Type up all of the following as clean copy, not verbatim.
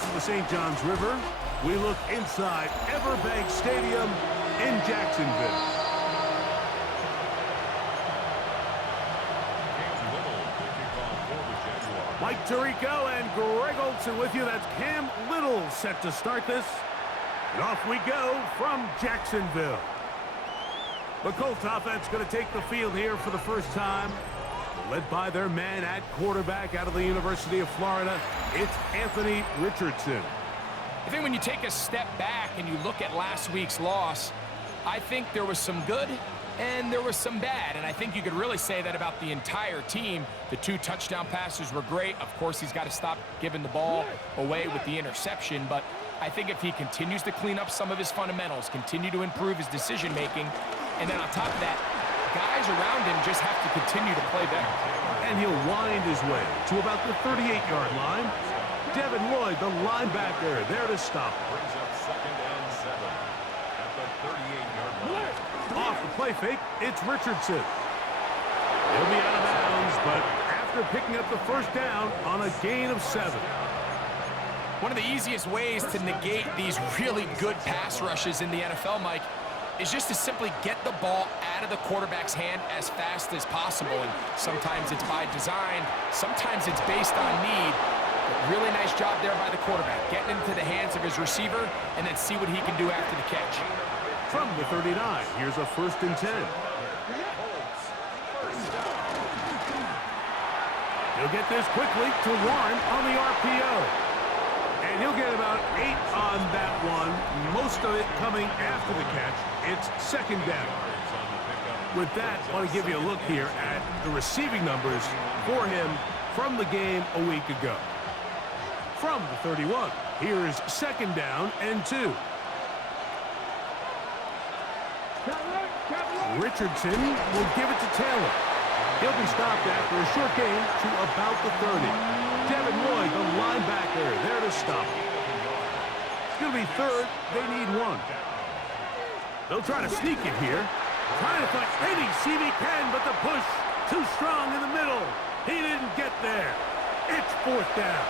banks of the St. Johns River, we look inside Everbank Stadium in Jacksonville. Mike Tirico and Greg Olsen with you. That's Cam Little set to start this. And off we go from Jacksonville. The Colts offense going to take the field here for the first time. Led by their man at quarterback out of the University of Florida, it's Anthony Richardson. I think when you take a step back and you look at last week's loss, I think there was some good and there was some bad. And I think you could really say that about the entire team. The 2 touchdown passes were great. Of course, he's got to stop giving the ball away with the interception. But I think if he continues to clean up some of his fundamentals, continue to improve his decision-making, and then on top of that, guys around him just have to continue to play better. And he'll wind his way to about the 38-yard line. Devin Lloyd, the linebacker, there to stop. Brings up 2nd and 7 at the 38-yard line. Off the play fake, it's Richardson. He'll be out of bounds, but after picking up the first down on a gain of 7. One of the easiest ways to negate these really good pass rushes in the NFL, Mike, is just to simply get the ball out of the quarterback's hand as fast as possible. And sometimes it's by design, sometimes it's based on need. But really nice job there by the quarterback, getting into the hands of his receiver and then see what he can do after the catch. From the 39, here's a 1st and 10. He'll get this quickly to Warren on the RPO. And he'll get about 8 on that one, most of it coming after the catch. It's 2nd down. With that, I want to give you a look here at the receiving numbers for him from the game a week ago. From the 31, here is 2nd down and 2. Richardson will give it to Taylor. He'll be stopped after a short gain to about the 30. Devin Lloyd, the linebacker, there to stop. It's going to be 3rd. They need 1. They'll try to sneak it here. Trying to find any seam he can, but the push too strong in the middle. He didn't get there. It's 4th down.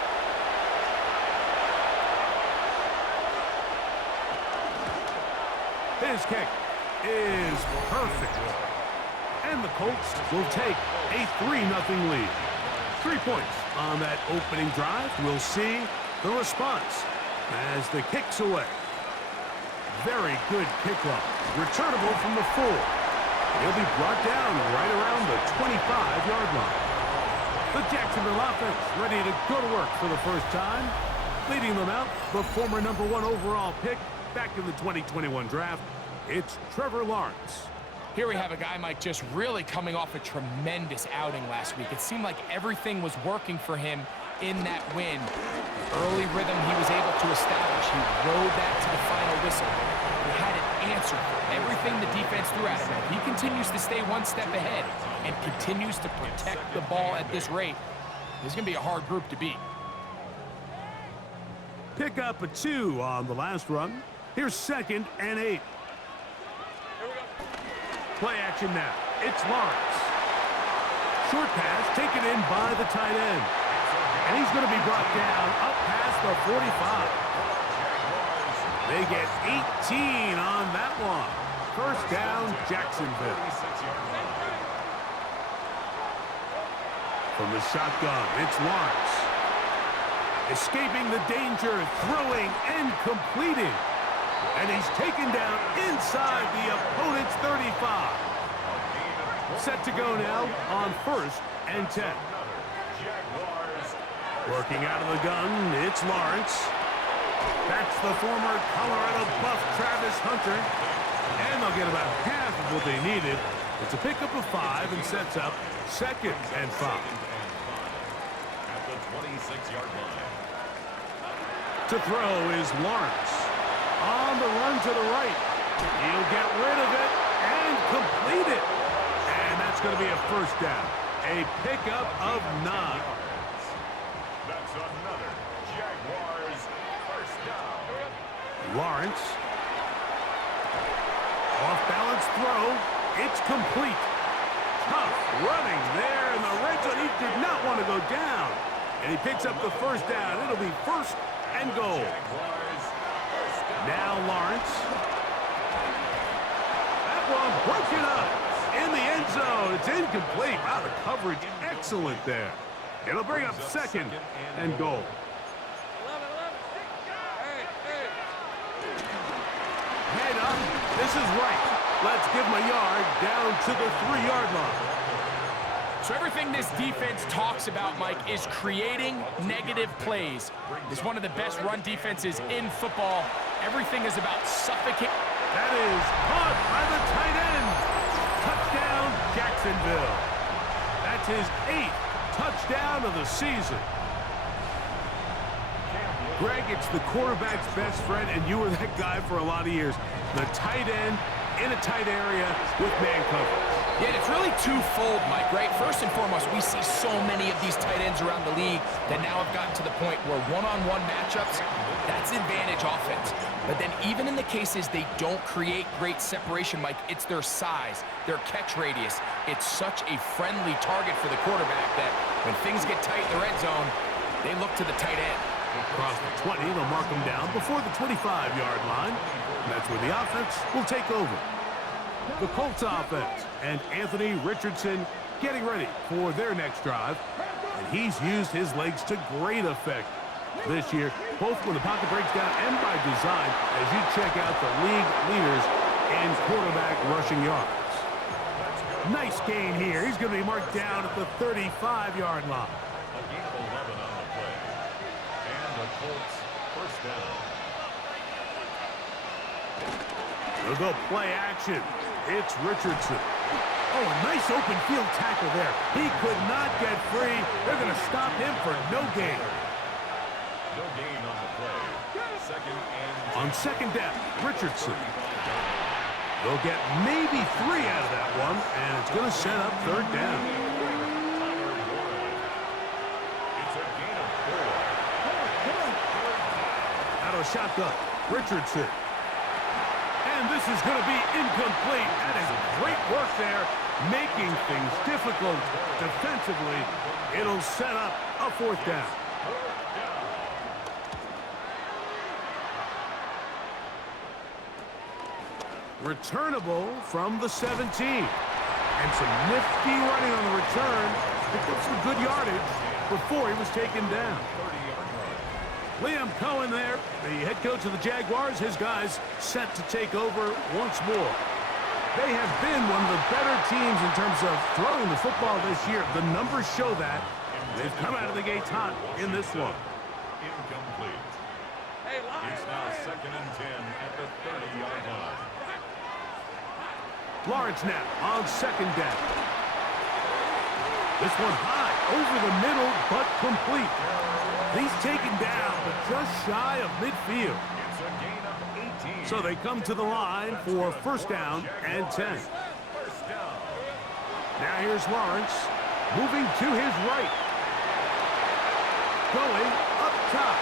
His kick is perfect. And the Colts will take a 3-0 lead. 3 points on that opening drive. We'll see the response as the kick's away. Very good kickoff. Returnable from the 4. He'll be brought down right around the 25-yard line. The Jacksonville offense ready to go to work for the first time. Leading them out, the former #1 overall pick back in the 2021 draft. It's Trevor Lawrence. Here we have a guy, Mike, just really coming off a tremendous outing last week. It seemed like everything was working for him in that win. The early rhythm he was able to establish. He rode that to the final whistle. He had an answer for everything the defense threw at him. If he continues to stay 1 step ahead and continues to protect the ball at this rate, this is going to be a hard group to beat. Pick up a 2 on the last run. Here's 2nd and 8. Play action now. It's Lawrence. Short pass taken in by the tight end. And he's going to be brought down up past the 45. They get 18 on that one. 1st down, Jacksonville. From the shotgun, it's Lawrence. Escaping the danger, throwing and completing. And he's taken down inside the opponent's 35. Set to go now on 1st and 10. Working out of the gun, it's Lawrence. That's the former Colorado Buff Travis Hunter. And they'll get about half of what they needed. It's a pickup of 5 and sets up 2nd and 5. At the 26-yard line. To throw is Lawrence. On the run to the right. He'll get rid of it and complete it. And that's going to be a 1st down. A pickup of 9. That's another Jaguars 1st down. Lawrence. Off-balance throw. It's complete. Tough running there in the red zone. He did not want to go down. And he picks up the first down. It'll be first and goal. Now Lawrence. That one broken up in the end zone. It's incomplete. Wow, the coverage excellent there. It'll bring up second and goal. Head up. This is right. Let's give him a yard down to the 3-yard line. So everything this defense talks about, Mike, is creating negative plays. It's one of the best run defenses in football. Everything is about suffocating. That is caught by the tight end. Touchdown, Jacksonville. That's his 8th touchdown of the season. Greg, it's the quarterback's best friend, and you were that guy for a lot of years. The tight end in a tight area with man coverage. Yeah, it's really twofold, Mike, right? First and foremost, we see so many of these tight ends around the league that now have gotten to the point where one-on-one matchups, that's advantage offense. But then even in the cases they don't create great separation, Mike, it's their size, their catch radius. It's such a friendly target for the quarterback that when things get tight in the red zone, they look to the tight end. Across the 20, they'll mark him down before the 25-yard line. That's where the offense will take over. The Colts offense and Anthony Richardson getting ready for their next drive. And he's used his legs to great effect this year, both when the pocket breaks down and by design, as you check out the league leaders in quarterback rushing yards. Nice gain here. He's going to be marked down at the 35-yard line. A gain of 11 on the play. And the Colts first down. They'll go play action. It's Richardson. Oh, a nice open field tackle there. He could not get free. They're going to stop him for no gain. No gain on the play. Second and 10. On second down, Richardson. They'll get maybe 3 out of that one, and it's going to set up third down. It's a gain of 4. Out of shotgun, Richardson. And this is going to be incomplete. That is great work there, making things difficult defensively. It'll set up a fourth down. Returnable from the 17. And some nifty running on the return. Picked up some good yardage before he was taken down. Liam Cohen there, the head coach of the Jaguars. His guys set to take over once more. They have been one of the better teams in terms of throwing the football this year. The numbers show that. They've come out of the gates hot in this one. Incomplete. It's now second and 10 at the 30-yard line. Lawrence now on second down. This one high over the middle, but complete. He's taken down, but just shy of midfield. It's a gain of 18. So they come to the line for first down and 10. First down. Now here's Lawrence, moving to his right. Going up top.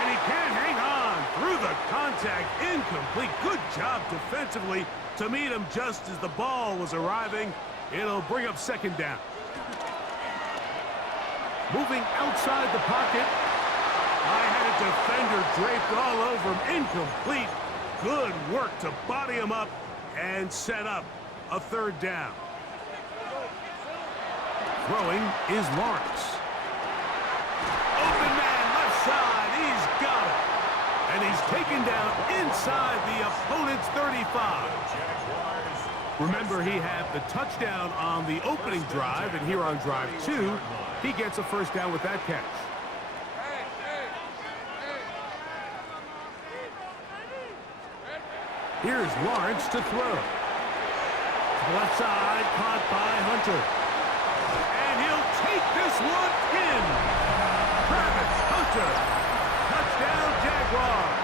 And he can't hang on through the contact. Incomplete. Good job defensively to meet him just as the ball was arriving. It'll bring up second down. Moving outside the pocket. I had a defender draped all over him. Incomplete. Good work to body him up and set up a third down. Throwing is Lawrence. Open man, left side. He's got it. And he's taken down inside the opponent's 35. Remember, he had the touchdown on the opening drive, and here on drive 2, he gets a first down with that catch. Here's Lawrence to throw. To the left side, caught by Hunter. And he'll take this one in. Travis Hunter. Touchdown, Jaguars.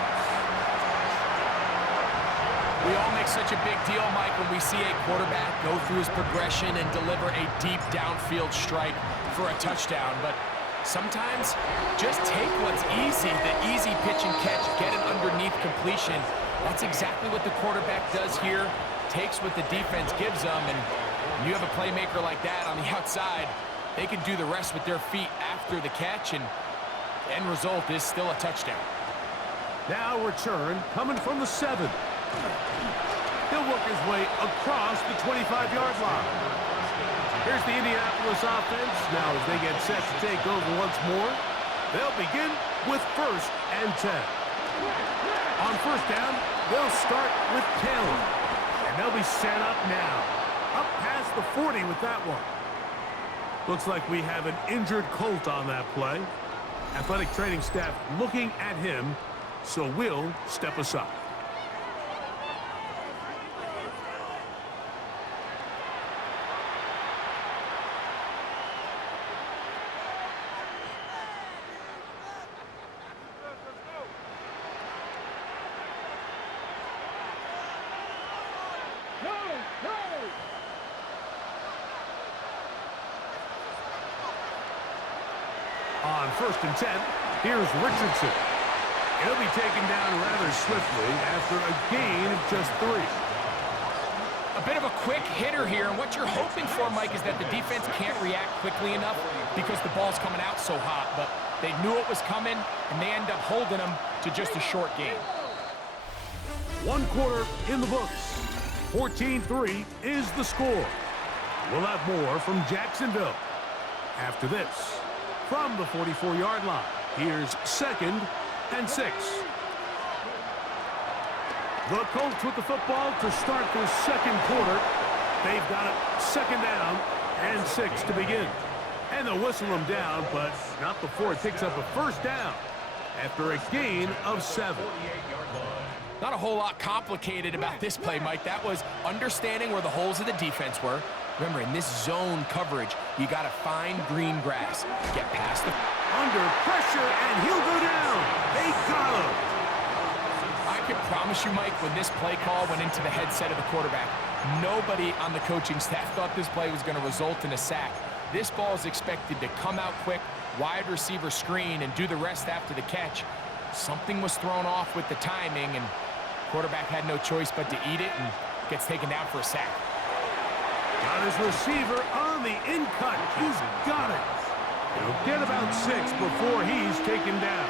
We all make such a big deal, Mike, when we see a quarterback go through his progression and deliver a deep downfield strike for a touchdown. But sometimes just take what's easy, the easy pitch and catch, get it underneath completion. That's exactly what the quarterback does here. Takes what the defense gives them, and when you have a playmaker like that on the outside, They can do the rest with their feet after the catch, and the end result is still a touchdown. Now return coming from the 7. He'll work his way across the 25-yard line. Here's the Indianapolis offense. Now as they get set to take over once more, they'll begin with 1st and 10. On 1st down, they'll start with Taylor. And they'll be set up now. Up past the 40 with that one. Looks like we have an injured Colt on that play. Athletic training staff looking at him, so we'll step aside. On 1st and 10, here's Richardson. He'll be taken down rather swiftly after a gain of just 3. A bit of a quick hitter here, and what you're hoping for, Mike, is that the defense can't react quickly enough because the ball's coming out so hot, but they knew it was coming, and they end up holding them to just a short gain. 1 quarter in the books. 14-3 is the score. We'll have more from Jacksonville after this. From the 44-yard line, here's 2nd and 6. The Colts with the football to start this 2nd quarter. They've got it 2nd down and 6 to begin. And they'll whistle them down, but not before it picks up a 1st down after a gain of 7. Not a whole lot complicated about this play, Mike. That was understanding where the holes of the defense were. Remember, in this zone coverage, you got to find green grass. Get past the... Under pressure, and he'll go down. They got him. I can promise you, Mike, when this play call went into the headset of the quarterback, nobody on the coaching staff thought this play was going to result in a sack. This ball is expected to come out quick, wide receiver screen, and do the rest after the catch. Something was thrown off with the timing, and quarterback had no choice but to eat it and gets taken down for a sack. Got his receiver on the in-cut. He's got it. He'll get about 6 before he's taken down.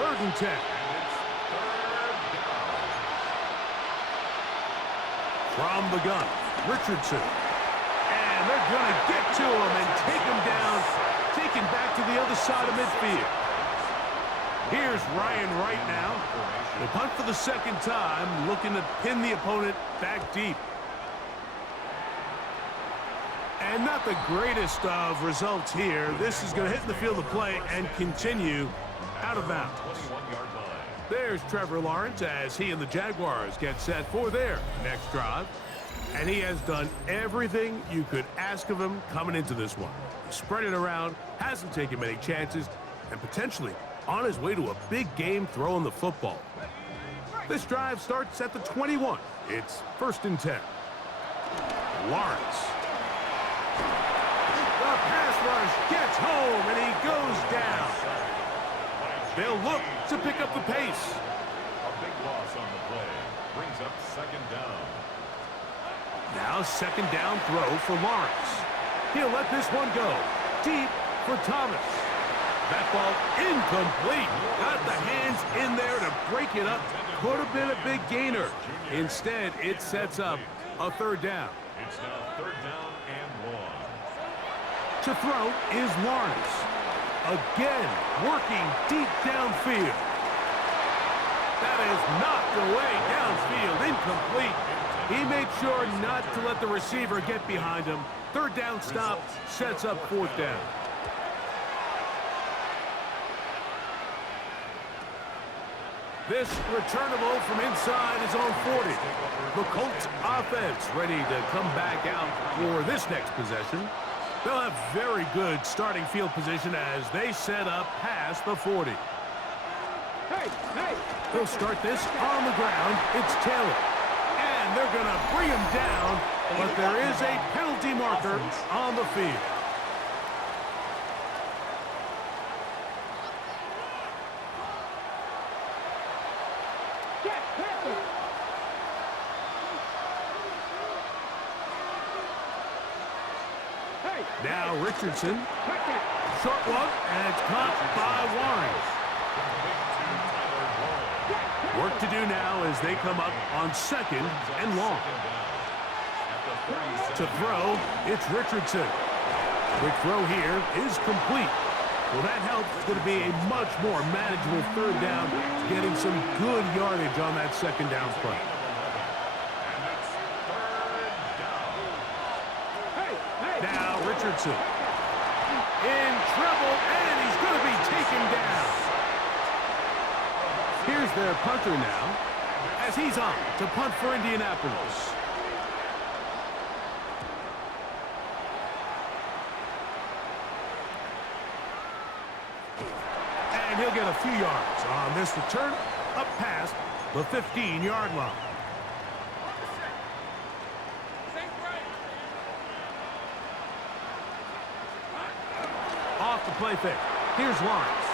3rd and 10. From the gun, Richardson. And they're going to get to him and take him down, taken back to the other side of midfield. Here's Ryan right now. The punt for the 2nd time, looking to pin the opponent back deep. And not the greatest of results here. This is going to hit the field of play and continue out of bounds. There's Trevor Lawrence as he and the Jaguars get set for their next drive. And he has done everything you could ask of him coming into this one. He spread it around, hasn't taken many chances, and potentially on his way to a big game throwing the football. This drive starts at the 21. It's 1st and 10. Lawrence. The pass rush gets home, and he goes down. They'll look to pick up the pace. A big loss on the play. Brings up 2nd down. Now 2nd down throw for Lawrence. He'll let this one go. Deep for Thomas. That ball incomplete. Got the hands in there to break it up. Could have been a big gainer. Instead, it sets up a 3rd down. It's now 3rd down and 1. To throw is Lawrence. Again, working deep downfield. That is knocked away downfield, incomplete. He made sure not to let the receiver get behind him. 3rd down stop sets up 4th down. This returnable from inside his own 40. The Colts offense ready to come back out for this next possession. They'll have very good starting field position as they set up past the 40. They'll start this on the ground. It's Taylor. And they're going to bring him down, but there is a penalty marker on the field. Now Richardson. Short one, and it's caught by Warren. Work to do now as they come up on 2nd and long. To throw, it's Richardson. Quick throw here is complete. Well, that helps. It's going to be a much more manageable 3rd down, getting some good yardage on that 2nd down play. Now Richardson in trouble, and he's going to be taken down. Here's their punter now, as he's on to punt for Indianapolis. And he'll get a few yards on this return up past the 15-yard line. Off the play fake. Here's Lawrence.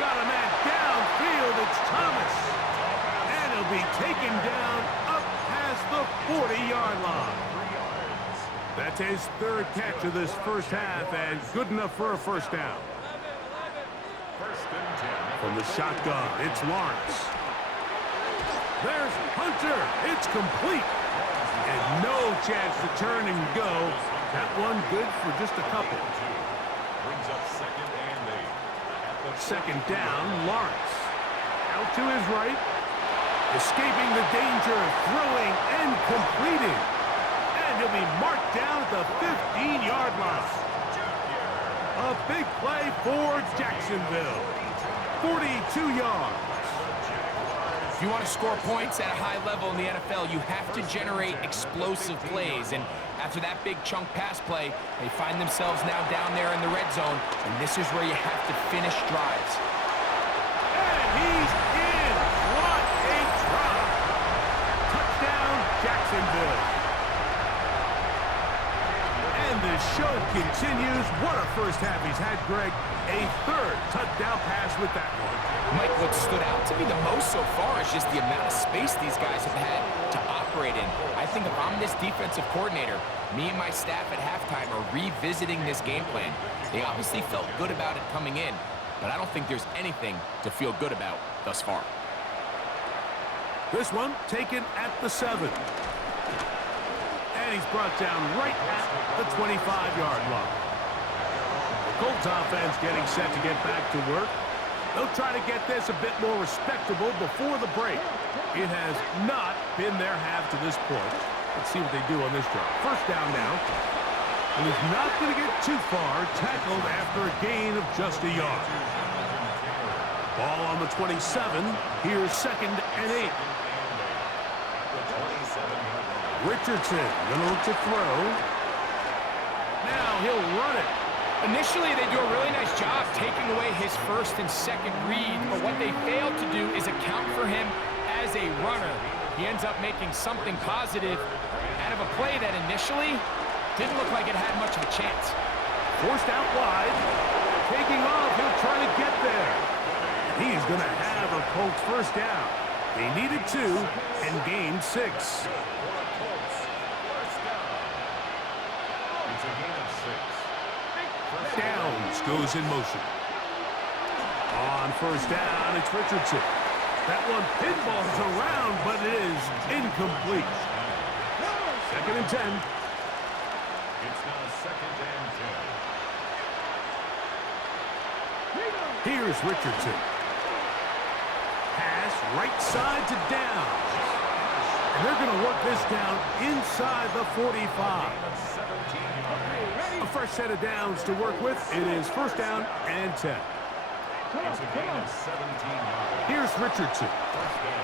Got a man downfield. It's Thomas. And he'll be taken down up past the 40-yard line. That's his 3rd catch of this first half, and good enough for a 1st down. From the shotgun, it's Lawrence. There's Hunter. It's complete. And no chance to turn and go. That one good for just a couple. Brings up 2nd and 8. 2nd down, Lawrence. Out to his right. Escaping the danger of throwing and completing. And he'll be marked down at the 15-yard line. A big play for Jacksonville. 42 yards. If you want to score points at a high level in the NFL, you have to generate explosive plays. And after that big chunk pass play, they find themselves now down there in the red zone. And this is where you have to finish drives. And he's in. What a drop. Touchdown, Jacksonville. And the show continues. What a first half he's had, Greg. A 3rd touchdown pass with that one. Mike, what stood out to me the most so far is just the amount of space these guys have had to operate in. I think if I'm this defensive coordinator, me and my staff at halftime are revisiting this game plan. They obviously felt good about it coming in, but I don't think there's anything to feel good about thus far. This one taken at the 7. And he's brought down right at the 25-yard line. The Colts offense getting set to get back to work. They'll try to get this a bit more respectable before the break. It has not been their half to this point. Let's see what they do on this drive. 1st down now. And he's not going to get too far. Tackled after a gain of just a yard. Ball on the 27. Here's 2nd and 8. Richardson going to look to throw. Now he'll run it. Initially, they do a really nice job taking away his 1st and 2nd read, but what they failed to do is account for him as a runner. He ends up making something positive out of a play that initially didn't look like it had much of a chance. Forced out wide. Taking off, he'll try to get there. He's going to have a Colts 1st down. They needed 2 and gained 6. Downs goes in motion. On 1st down, it's Richardson. That one pinballs around, but it is incomplete. 2nd and 10. It's now 2nd and 10. Here's Richardson. Pass right side to Downs. And they're going to work this down inside the 45. A fresh set of downs to work with. It is 1st down and 10. It's a gain of 17 yards. Here's Richardson.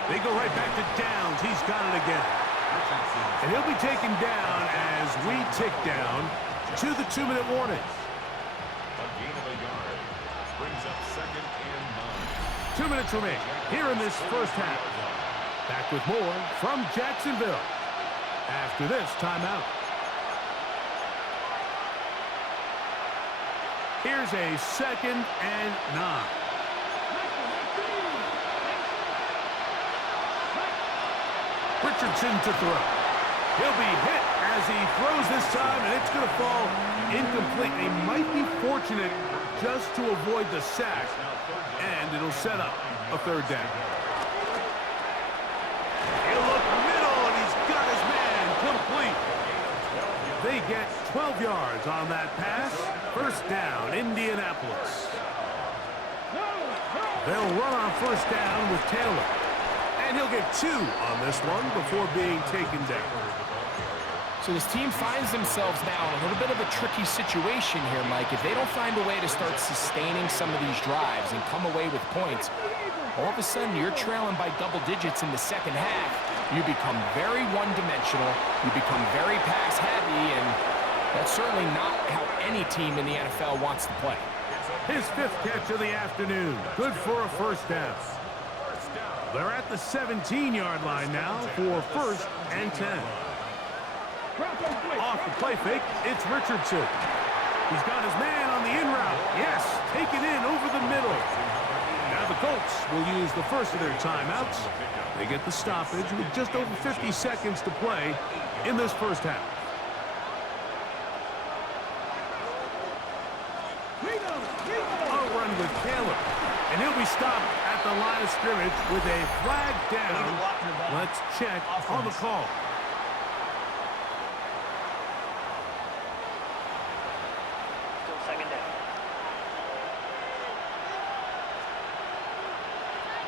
They go right back to Downs. He's got it again. And he'll be taken down as we tick down to the 2-minute warning. A gain of a yard. Brings up 2nd and 9. 2 minutes remain here in this first half. Back with more from Jacksonville after this timeout. Here's a 2nd and 9. Richardson to throw. He'll be hit as he throws this time, and it's going to fall incomplete. He might be fortunate just to avoid the sack, and it'll set up a third down. He'll look middle, and he's got his man complete. They get 12 yards on that pass. First down, Indianapolis. They'll run on first down with Taylor. And he'll get 2 on this one before being taken down. So this team finds themselves now in a little bit of a tricky situation here, Mike. If they don't find a way to start sustaining some of these drives and come away with points, all of a sudden you're trailing by double digits in the second half. You become very one-dimensional. You become very pass-heavy, and that's certainly not how any team in the NFL wants to play. His 5th catch of the afternoon. Good for a first down. They're at the 17-yard line now for first and 10. Off the play fake, it's Richardson. He's got his man on the in route. Yes, taken in over the middle. Now the Colts will use the first of their timeouts. They get the stoppage with just over 50 seconds to play in this first half. A run with Taylor. And he'll be stopped at the line of scrimmage with a flag down. Let's check on the call. Still second down.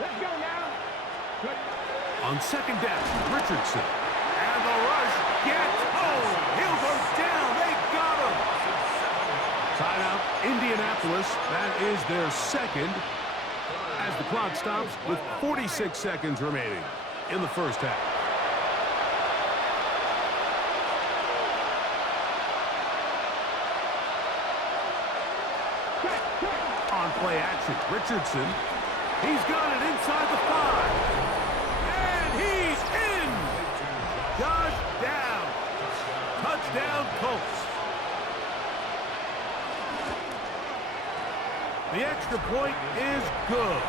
Let's go now. On second down, Richardson. And the rush gets home. He'll go down. They got him. Timeout, Indianapolis. That is their second, as the clock stops with 46 seconds remaining in the first half. On play action, Richardson. He's got it inside the 5. And he's in. Josh down. Touchdown, Colts. The extra point is good.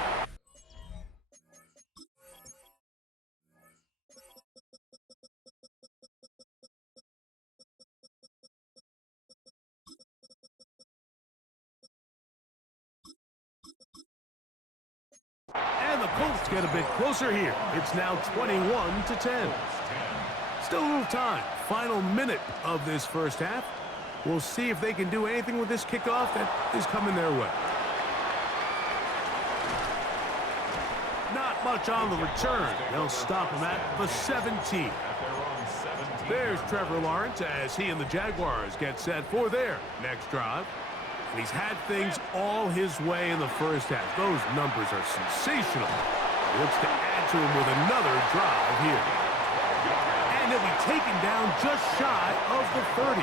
And the Colts get a bit closer here. It's now 21-10. Still a little time. Final minute of this first half. We'll see if they can do anything with this kickoff that is coming their way. Not much on the return. They'll stop him at the 17. There's Trevor Lawrence as he and the Jaguars get set for their next drive. And he's had things all his way in the first half. Those numbers are sensational. He looks to add to him with another drive here. And he'll be taken down just shy of the 30.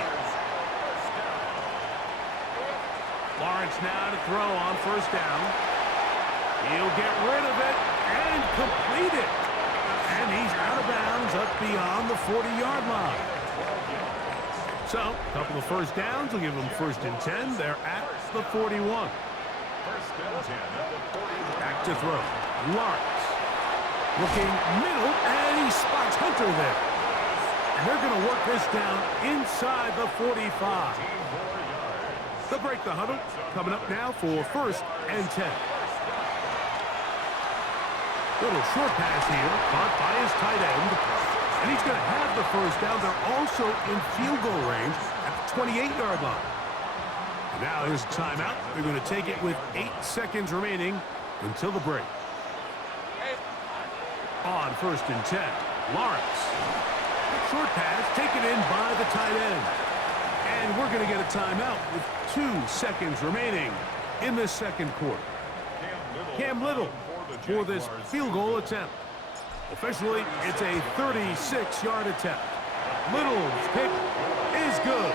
Lawrence now to throw on first down. He'll get rid of it and complete it. And he's out of bounds up beyond the 40-yard line. So, a couple of first downs will give them first and 10. They're at the 41. Back to throw. Lawrence. Looking middle, and he spots Hunter there. And they're going to work this down inside the 45. They'll break the huddle. Coming up now for first and 10. Little short pass here, caught by his tight end. And he's going to have the first down. They're also in field goal range at the 28-yard line. And now here's a timeout. They're going to take it with 8 seconds remaining until the break. On first and 10, Lawrence. Short pass taken in by the tight end. And we're going to get a timeout with 2 seconds remaining in this second quarter. Cam Little for this field goal attempt. Officially, it's a 36-yard attempt. Little's kick is good.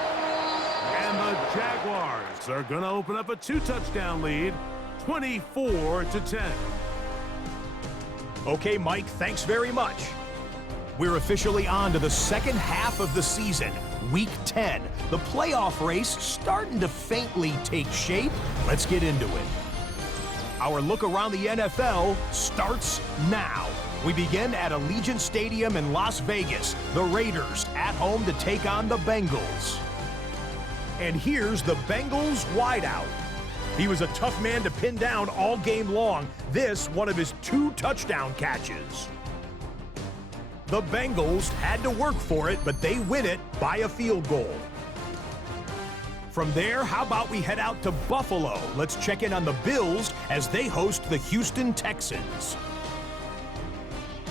And the Jaguars are going to open up a 2-touchdown lead, 24-10. Okay, Mike, thanks very much. We're officially on to the second half of the season, Week 10. The playoff race starting to faintly take shape. Let's get into it. Our look around the NFL starts now. We begin at Allegiant Stadium in Las Vegas. The Raiders at home to take on the Bengals. And here's the Bengals wideout. He was a tough man to pin down all game long. This, one of his 2 touchdown catches. The Bengals had to work for it, but they win it by a field goal. From there, how about we head out to Buffalo? Let's check in on the Bills as they host the Houston Texans.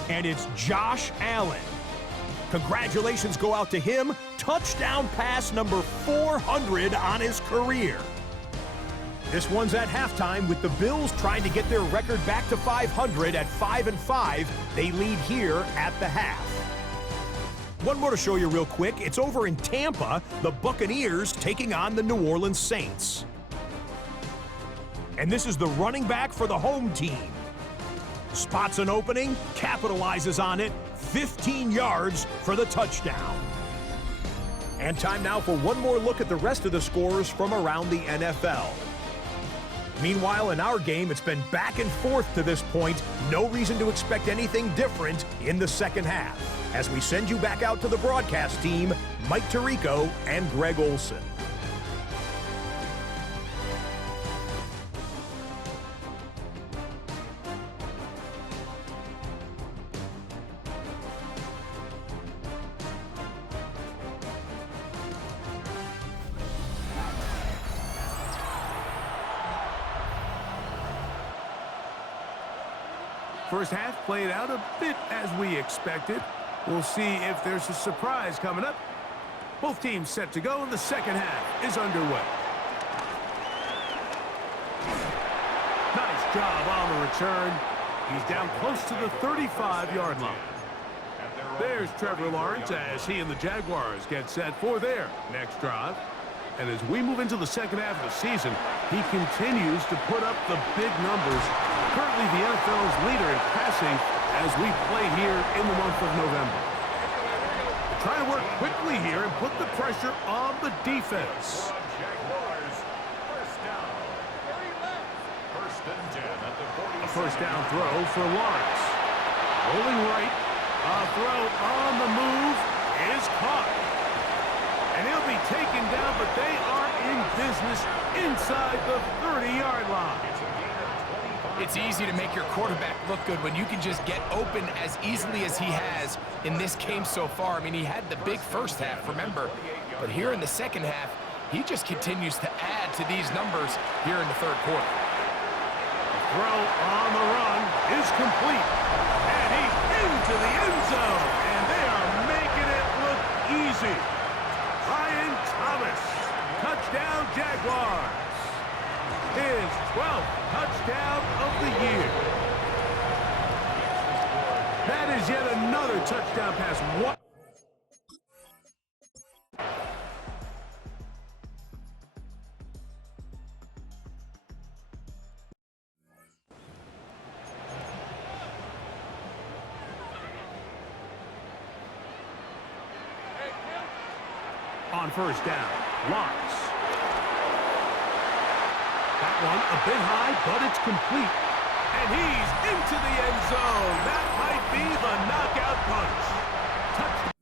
And it's Josh Allen. Congratulations go out to him. Touchdown pass number 400 on his career. This one's at halftime with the Bills trying to get their record back to 500 at 5-5. They lead here at the half. One more to show you real quick. It's over in Tampa, the Buccaneers taking on the New Orleans Saints. And this is the running back for the home team. Spots an opening, capitalizes on it, 15 yards for the touchdown. And time now for one more look at the rest of the scores from around the NFL. Meanwhile, in our game, it's been back and forth to this point. No reason to expect anything different in the second half. As we send you back out to the broadcast team, Mike Tirico and Greg Olson. First half played out a bit as we expected. We'll see if there's a surprise coming up. Both teams set to go, and the second half is underway. Nice job on the return. He's down close to the 35-yard line. There's Trevor Lawrence as he and the Jaguars get set for their next drive. And as we move into the second half of the season, he continues to put up the big numbers. Currently the NFL's leader in passing as we play here in the month of November. They're trying to work quickly here and put the pressure on the defense. Jaguars, first down. First and 10 at the 40. A first down throw for Lawrence. Rolling right. A throw on the move is caught. And he'll be taken down, but they are in business inside the 30-yard line. It's easy to make your quarterback look good when you can just get open as easily as he has in this game so far. I mean, he had the big first half, remember, but here in the second half, he just continues to add to these numbers here in the third quarter. Throw on the run is complete, and he's into the end zone, and they are making it look easy. Ryan Thomas, touchdown Jaguars. His 12th touchdown of the year. That is yet another touchdown pass. What? On first down, Lawrence. That one a bit high, but it's complete. And he's into the end zone. That might be the knockout punch. Touchdown.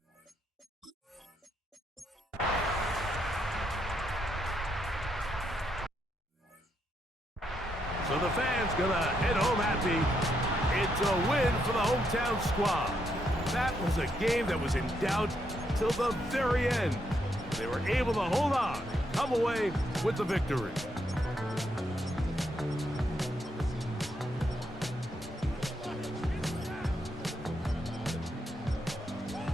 So the fans gonna head home happy. It's a win for the hometown squad. That was a game that was in doubt till the very end. They were able to hold on, come away with the victory.